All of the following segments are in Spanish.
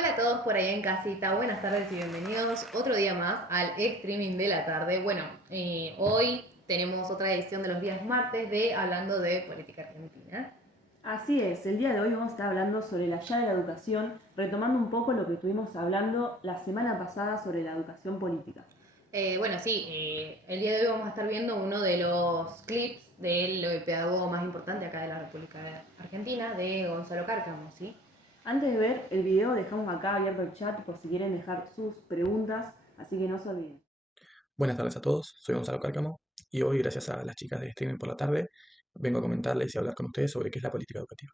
Hola a todos por ahí en casita, buenas tardes y bienvenidos otro día más al streaming de la tarde. Bueno, hoy tenemos otra edición de los días martes de Hablando de Política Argentina. Así es, el día de hoy vamos a estar hablando sobre la llave de la educación, retomando un poco lo que estuvimos hablando la semana pasada sobre la educación política. Bueno, sí, el día de hoy vamos a estar viendo uno de los clips del pedagogo más importante acá de la República Argentina, de Gonzalo Cárcamo, ¿sí? Antes de ver el video dejamos acá abierto el chat por si quieren dejar sus preguntas, así que no se olviden. Buenas tardes a todos, soy Gonzalo Cárcamo y hoy, gracias a las chicas de Streaming por la tarde, vengo a comentarles y hablar con ustedes sobre qué es la política educativa.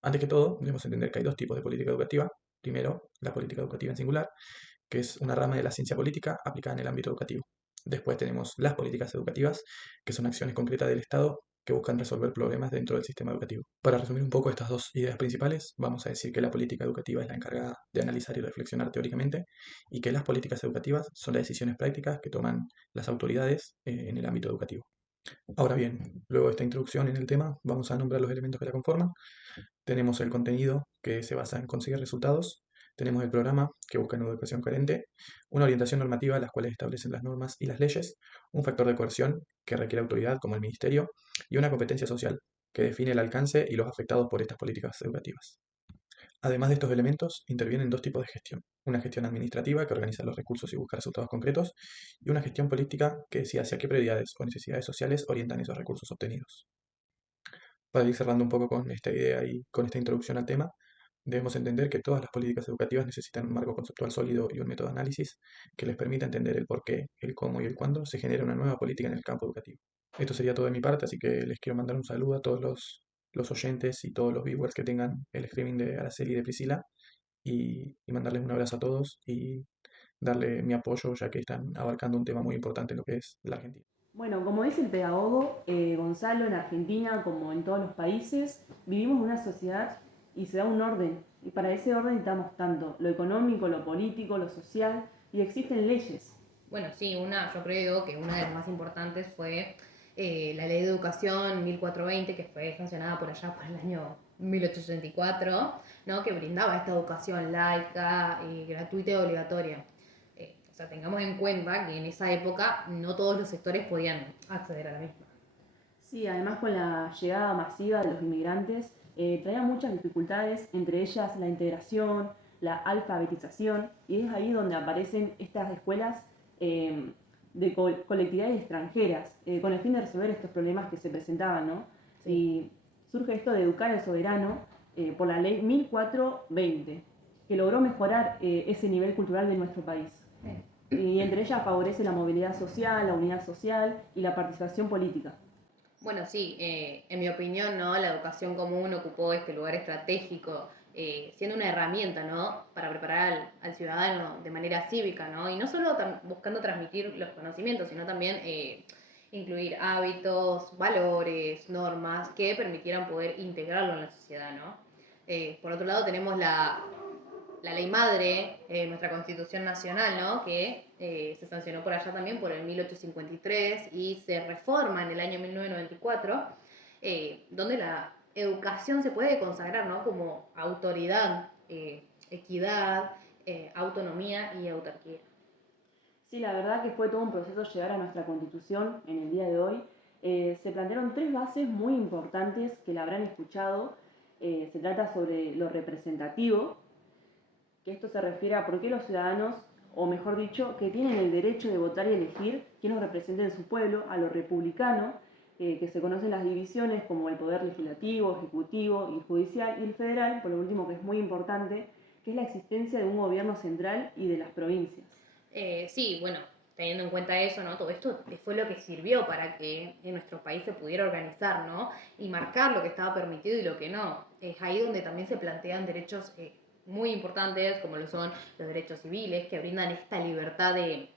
Antes que todo, debemos entender que hay dos tipos de política educativa. Primero, la política educativa en singular, que es una rama de la ciencia política aplicada en el ámbito educativo. Después tenemos las políticas educativas, que son acciones concretas del Estado que buscan resolver problemas dentro del sistema educativo. Para resumir un poco estas dos ideas principales, vamos a decir que la política educativa es la encargada de analizar y reflexionar teóricamente y que las políticas educativas son las decisiones prácticas que toman las autoridades en el ámbito educativo. Ahora bien, luego de esta introducción en el tema, vamos a nombrar los elementos que la conforman. Tenemos el contenido, que se basa en conseguir resultados. Tenemos el programa, que busca una educación coherente. Una orientación normativa, las cuales establecen las normas y las leyes. Un factor de coerción, que requiere autoridad, como el ministerio. Y una competencia social, que define el alcance y los afectados por estas políticas educativas. Además de estos elementos, intervienen dos tipos de gestión. Una gestión administrativa, que organiza los recursos y busca resultados concretos. Y una gestión política, que decide hacia qué prioridades o necesidades sociales orientan esos recursos obtenidos. Para ir cerrando un poco con esta idea y con esta introducción al tema, debemos entender que todas las políticas educativas necesitan un marco conceptual sólido y un método de análisis que les permita entender el por qué, el cómo y el cuándo se genera una nueva política en el campo educativo. Esto sería todo de mi parte, así que les quiero mandar un saludo a todos los oyentes y todos los viewers que tengan el streaming de Araceli y de Priscila y mandarles un abrazo a todos y darle mi apoyo ya que están abarcando un tema muy importante en lo que es la Argentina. Bueno, como dice el pedagogo Gonzalo, en Argentina, como en todos los países, vivimos en una sociedad y se da un orden. Y para ese orden necesitamos tanto lo económico, lo político, lo social, y existen leyes. Bueno, sí, yo creo que una de las más importantes fue la Ley de Educación 1420, que fue sancionada por allá por el año 1864, ¿no? Que brindaba esta educación laica, gratuita y obligatoria. O sea, tengamos en cuenta que en esa época no todos los sectores podían acceder a la misma. Sí, además con la llegada masiva de los inmigrantes, traía muchas dificultades, entre ellas la integración, la alfabetización, y es ahí donde aparecen estas escuelas eh, de colectividades extranjeras, con el fin de resolver estos problemas que se presentaban, ¿no? Sí. Y surge esto de educar al soberano por la ley 1420, que logró mejorar ese nivel cultural de nuestro país. Y entre ellas favorece la movilidad social, la unidad social y la participación política. Bueno, sí, en mi opinión, ¿no? La educación común ocupó este lugar estratégico, siendo una herramienta, ¿no? Para preparar al ciudadano de manera cívica, ¿no? Y no solo buscando transmitir los conocimientos, sino también incluir hábitos, valores, normas que permitieran poder integrarlo en la sociedad, ¿no? Por otro lado, tenemos la ley madre, nuestra Constitución Nacional, ¿no? Que se sancionó por allá también por el 1853 y se reforma en el año 1994, donde la educación se puede consagrar, ¿no? Como autoridad, equidad, autonomía y autarquía. Sí, la verdad que fue todo un proceso llegar a nuestra constitución en el día de hoy. Se plantearon tres bases muy importantes que la habrán escuchado. Se trata sobre lo representativo, que esto se refiere a por qué los ciudadanos, o mejor dicho, que tienen el derecho de votar y elegir quién los representa en su pueblo, a lo republicano, que se conocen las divisiones como el poder legislativo, ejecutivo y judicial, y el federal, por lo último que es muy importante, que es la existencia de un gobierno central y de las provincias. Sí, bueno, teniendo en cuenta eso, ¿no? Todo esto fue lo que sirvió para que en nuestro país se pudiera organizar, ¿no? Y marcar lo que estaba permitido y lo que no. Es ahí donde también se plantean derechos muy importantes, como lo son los derechos civiles, que brindan esta libertad de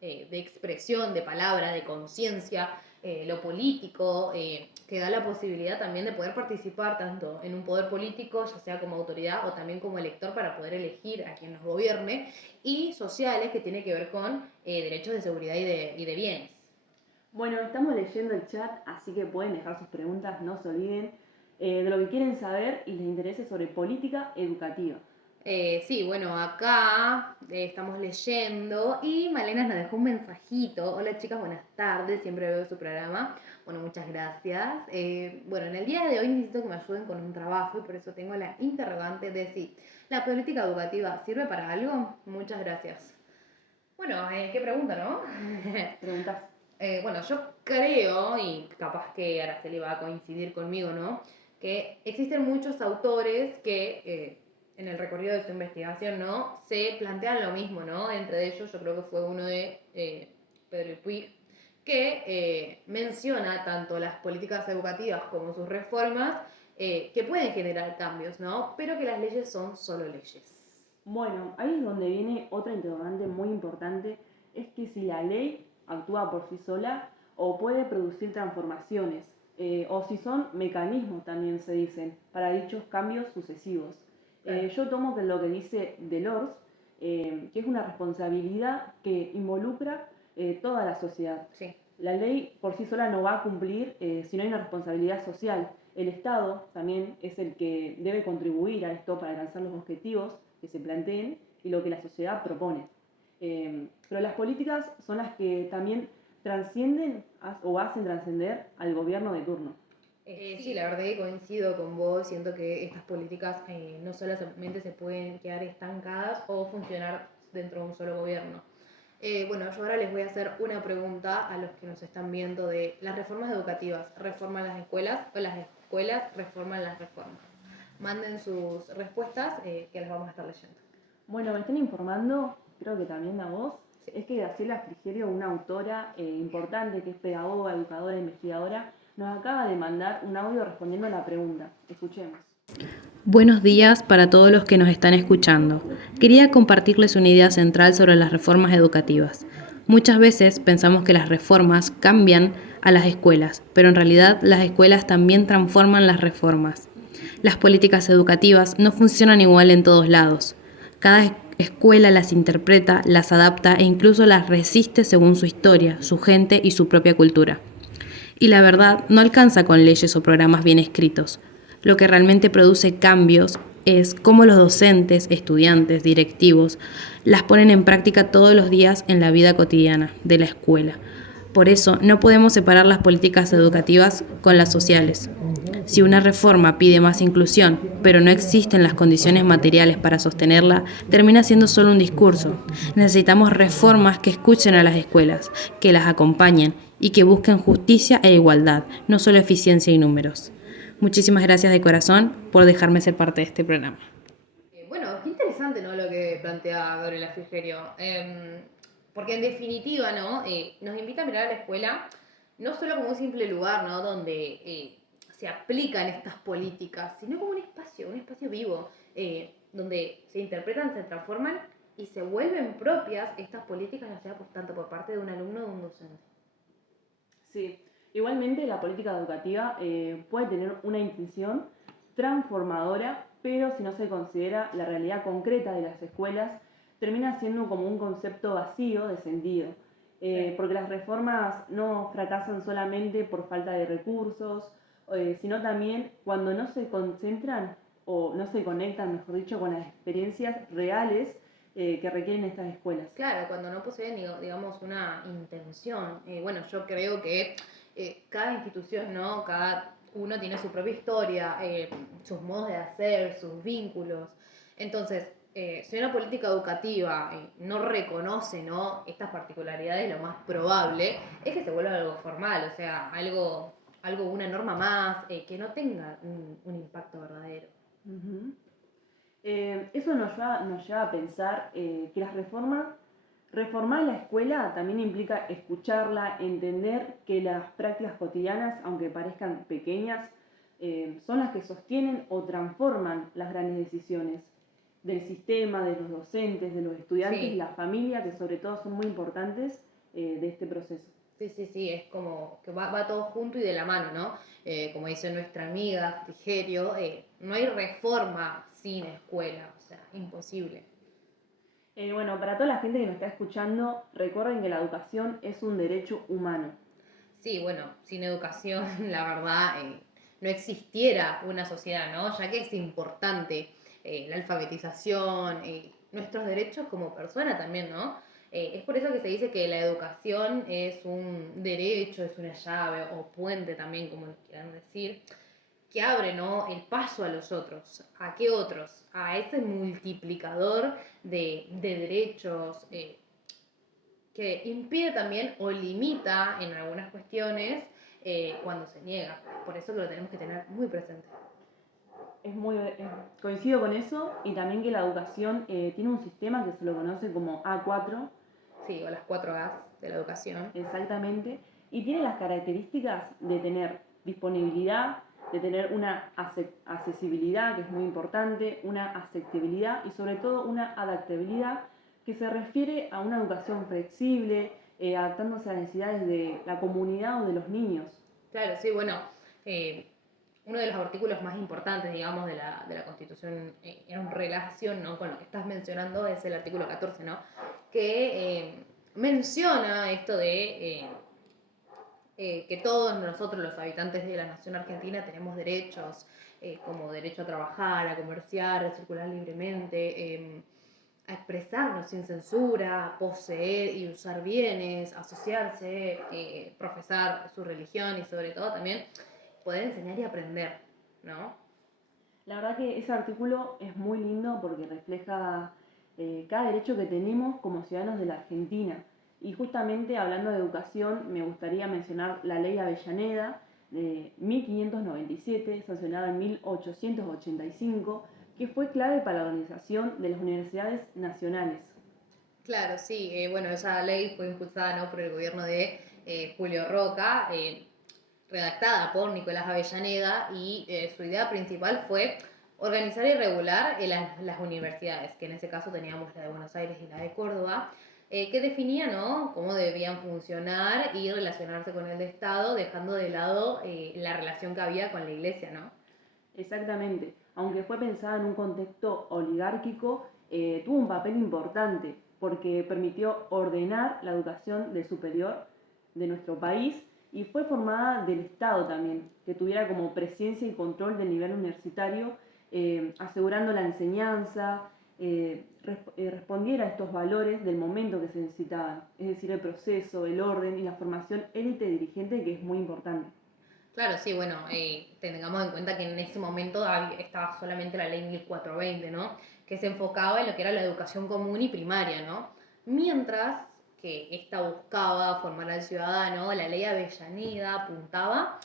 expresión, de palabra, de conciencia, lo político, que da la posibilidad también de poder participar tanto en un poder político, ya sea como autoridad o también como elector para poder elegir a quien nos gobierne, y sociales, que tiene que ver con derechos de seguridad y de bienes. Bueno, estamos leyendo el chat, así que pueden dejar sus preguntas, no se olviden de lo que quieren saber y les interese sobre política educativa. Sí, bueno, acá estamos leyendo y Malena nos dejó un mensajito. Hola chicas, buenas tardes, siempre veo su programa. Bueno, muchas gracias. Bueno, en el día de hoy necesito que me ayuden con un trabajo y por eso tengo la interrogante de si la política educativa sirve para algo. Muchas gracias. Bueno, qué pregunta, ¿no? Preguntas. Bueno, yo creo, y capaz que Araceli va a coincidir conmigo, ¿no? Que existen muchos autores que en el recorrido de su investigación, ¿no? Se plantean lo mismo, ¿no? Entre ellos yo creo que fue uno de Pedro Puig, que menciona tanto las políticas educativas como sus reformas, que pueden generar cambios, ¿no? Pero que las leyes son solo leyes. Bueno, ahí es donde viene otra interrogante muy importante, es que si la ley actúa por sí sola o puede producir transformaciones, o si son mecanismos también se dicen, para dichos cambios sucesivos. Claro. Yo tomo que lo que dice Delors, que es una responsabilidad que involucra toda la sociedad. Sí. La ley por sí sola no va a cumplir si no hay una responsabilidad social. El Estado también es el que debe contribuir a esto para alcanzar los objetivos que se planteen y lo que la sociedad propone. Pero las políticas son las que también trascienden o hacen trascender al gobierno de turno. Sí, la verdad que coincido con vos, siento que estas políticas no solamente se pueden quedar estancadas o funcionar dentro de un solo gobierno. Bueno, yo ahora les voy a hacer una pregunta a los que nos están viendo de las reformas educativas. ¿Reforman las escuelas o las escuelas reforman las reformas? Manden sus respuestas que las vamos a estar leyendo. Bueno, me están informando, creo que también a vos, es que Graciela Frigerio, una autora importante que es pedagoga, educadora, investigadora, nos acaba de mandar un audio respondiendo a la pregunta. Escuchemos. Buenos días para todos los que nos están escuchando. Quería compartirles una idea central sobre las reformas educativas. Muchas veces pensamos que las reformas cambian a las escuelas, pero en realidad las escuelas también transforman las reformas. Las políticas educativas no funcionan igual en todos lados. Cada escuela las interpreta, las adapta e incluso las resiste según su historia, su gente y su propia cultura. Y la verdad no alcanza con leyes o programas bien escritos. Lo que realmente produce cambios es cómo los docentes, estudiantes, directivos las ponen en práctica todos los días en la vida cotidiana de la escuela. Por eso no podemos separar las políticas educativas con las sociales. Si una reforma pide más inclusión, pero no existen las condiciones materiales para sostenerla, termina siendo solo un discurso. Necesitamos reformas que escuchen a las escuelas, que las acompañen y que busquen justicia e igualdad, no solo eficiencia y números. Muchísimas gracias de corazón por dejarme ser parte de este programa. Bueno, qué interesante, ¿no? Lo que plantea Gabriela Frigerio. Porque en definitiva, ¿no? Nos invita a mirar a la escuela no solo como un simple lugar, ¿no? Donde se aplican estas políticas, sino como un espacio vivo, donde se interpretan, se transforman y se vuelven propias estas políticas, ya sea pues, tanto por parte de un alumno o de un docente. Sí, igualmente la política educativa puede tener una intención transformadora, pero si no se considera la realidad concreta de las escuelas, termina siendo como un concepto vacío de sentido. Porque las reformas no fracasan solamente por falta de recursos, sino también cuando no se concentran o no se conectan, mejor dicho, con las experiencias reales que requieren estas escuelas. Claro, cuando no poseen, digamos, una intención. Bueno, yo creo que cada institución, ¿no? Cada uno tiene su propia historia, sus modos de hacer, sus vínculos. Entonces, si una política educativa no reconoce, ¿no? Estas particularidades, lo más probable es que se vuelva algo formal, o sea, algo una norma más, que no tenga un impacto verdadero. Uh-huh. Eso nos lleva a pensar que reformar la escuela también implica escucharla, entender que las prácticas cotidianas, aunque parezcan pequeñas, son las que sostienen o transforman las grandes decisiones del sistema, de los docentes, de los estudiantes, Sí. de la familia, que sobre todo son muy importantes de este proceso. Sí, es como que va todo junto y de la mano, ¿no? Como dice nuestra amiga Frigerio, no hay reforma sin escuela, o sea, imposible. Bueno, para toda la gente que nos está escuchando, recuerden que la educación es un derecho humano. Sí, bueno, sin educación, la verdad, no existiera una sociedad, ¿no? Ya que es importante la alfabetización, nuestros derechos como persona también, ¿no? Es por eso que se dice que la educación es un derecho, es una llave o puente también, como quieran decir, que abre, ¿no?, el paso a los otros. ¿A qué otros? A ese multiplicador de derechos, que impide también o limita en algunas cuestiones cuando se niega. Por eso que lo tenemos que tener muy presente. Coincido con eso, y también que la educación tiene un sistema que se lo conoce como A4. Sí, o las 4 A's de la educación. Exactamente, y tiene las características de tener disponibilidad, de tener una accesibilidad, que es muy importante, una aceptabilidad y sobre todo una adaptabilidad, que se refiere a una educación flexible, adaptándose a las necesidades de la comunidad o de los niños. Claro, sí, bueno, uno de los artículos más importantes, digamos, de la Constitución en relación, ¿no?, con lo que estás mencionando es el artículo 14, ¿no?, que menciona esto de que todos nosotros, los habitantes de la nación argentina, tenemos derechos, como derecho a trabajar, a comerciar, a circular libremente, a expresarnos sin censura, a poseer y usar bienes, asociarse, profesar su religión y sobre todo también poder enseñar y aprender, ¿no? La verdad que ese artículo es muy lindo porque refleja cada derecho que tenemos como ciudadanos de la Argentina. Y justamente hablando de educación, me gustaría mencionar la Ley Avellaneda de 1597, sancionada en 1885, que fue clave para la organización de las universidades nacionales. Claro, sí, bueno, esa ley fue impulsada, ¿no?, por el gobierno de Julio Roca, redactada por Nicolás Avellaneda, y su idea principal fue organizar y regular las universidades, que en ese caso teníamos la de Buenos Aires y la de Córdoba, que definía, ¿no?, cómo debían funcionar y relacionarse con el Estado, dejando de lado la relación que había con la Iglesia, ¿no? Exactamente, aunque fue pensada en un contexto oligárquico, tuvo un papel importante porque permitió ordenar la educación del superior de nuestro país y fue formada del Estado también, que tuviera como presencia y control del nivel universitario, asegurando la enseñanza, respondiera a estos valores del momento que se necesitaban, es decir, el proceso, el orden y la formación élite dirigente, que es muy importante. Claro, sí, bueno, tengamos en cuenta que en ese momento estaba solamente la ley 1420, ¿no?, que se enfocaba en lo que era la educación común y primaria, ¿no? Mientras que esta buscaba formar al ciudadano, la ley Avellaneda apuntaba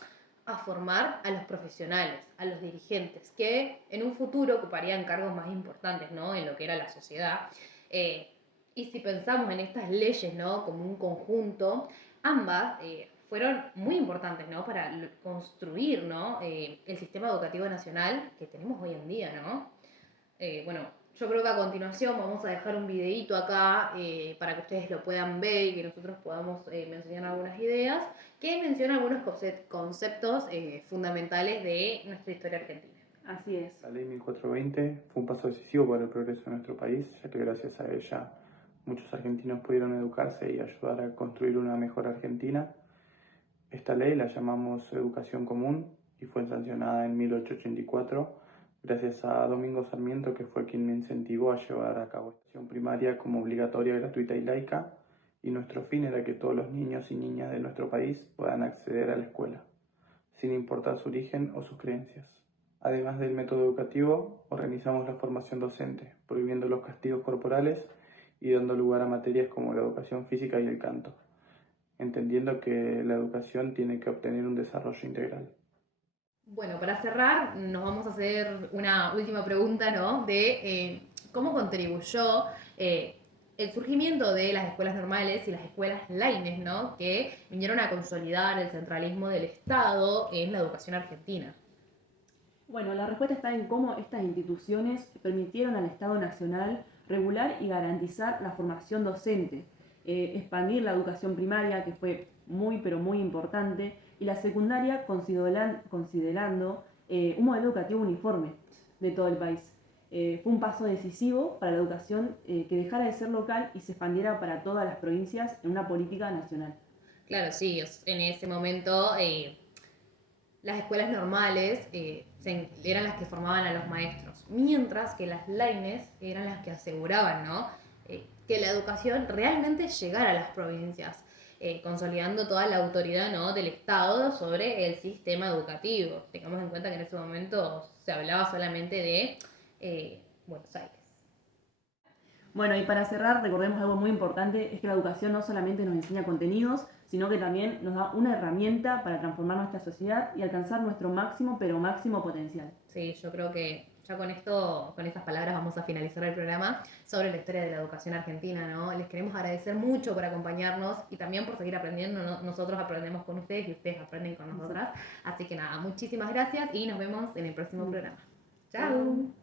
a formar a los profesionales, a los dirigentes, que en un futuro ocuparían cargos más importantes, ¿no?, en lo que era la sociedad. Eh, y si pensamos en estas leyes, ¿no?, como un conjunto, ambas fueron muy importantes, ¿no?, para construir, ¿no?, el sistema educativo nacional que tenemos hoy en día, ¿no? Bueno, yo creo que a continuación vamos a dejar un videíto acá para que ustedes lo puedan ver y que nosotros podamos mencionar algunas ideas que mencionan algunos conceptos fundamentales de nuestra historia argentina. Así es. La ley 1420 fue un paso decisivo para el progreso de nuestro país, ya que gracias a ella muchos argentinos pudieron educarse y ayudar a construir una mejor Argentina. Esta ley la llamamos Educación Común y fue sancionada en 1884 gracias a Domingo Sarmiento, que fue quien me incentivó a llevar a cabo la educación primaria como obligatoria, gratuita y laica, y nuestro fin era que todos los niños y niñas de nuestro país puedan acceder a la escuela, sin importar su origen o sus creencias. Además del método educativo, organizamos la formación docente, prohibiendo los castigos corporales y dando lugar a materias como la educación física y el canto, entendiendo que la educación tiene que obtener un desarrollo integral. Bueno, para cerrar, nos vamos a hacer una última pregunta, ¿no?, de cómo contribuyó el surgimiento de las escuelas normales y las escuelas laines, ¿no?, que vinieron a consolidar el centralismo del Estado en la educación argentina. Bueno, la respuesta está en cómo estas instituciones permitieron al Estado Nacional regular y garantizar la formación docente, expandir la educación primaria, que fue muy pero muy importante, y la secundaria considerando un modelo educativo uniforme de todo el país. Fue un paso decisivo para la educación que dejara de ser local y se expandiera para todas las provincias en una política nacional. Claro, sí, en ese momento las escuelas normales eran las que formaban a los maestros, mientras que las LAINES eran las que aseguraban, ¿no? Que la educación realmente llegara a las provincias, consolidando toda la autoridad, ¿no?, del Estado sobre el sistema educativo. Tengamos en cuenta que en ese momento se hablaba solamente de Buenos Aires. Bueno, y para cerrar, recordemos algo muy importante, es que la educación no solamente nos enseña contenidos, sino que también nos da una herramienta para transformar nuestra sociedad y alcanzar nuestro máximo, pero máximo potencial. Sí, yo creo que ya con esto, con estas palabras vamos a finalizar el programa sobre la historia de la educación argentina, ¿no? Les queremos agradecer mucho por acompañarnos y también por seguir aprendiendo, ¿no? Nosotros aprendemos con ustedes y ustedes aprenden con nosotras. Así que nada, muchísimas gracias y nos vemos en el próximo programa. Chao.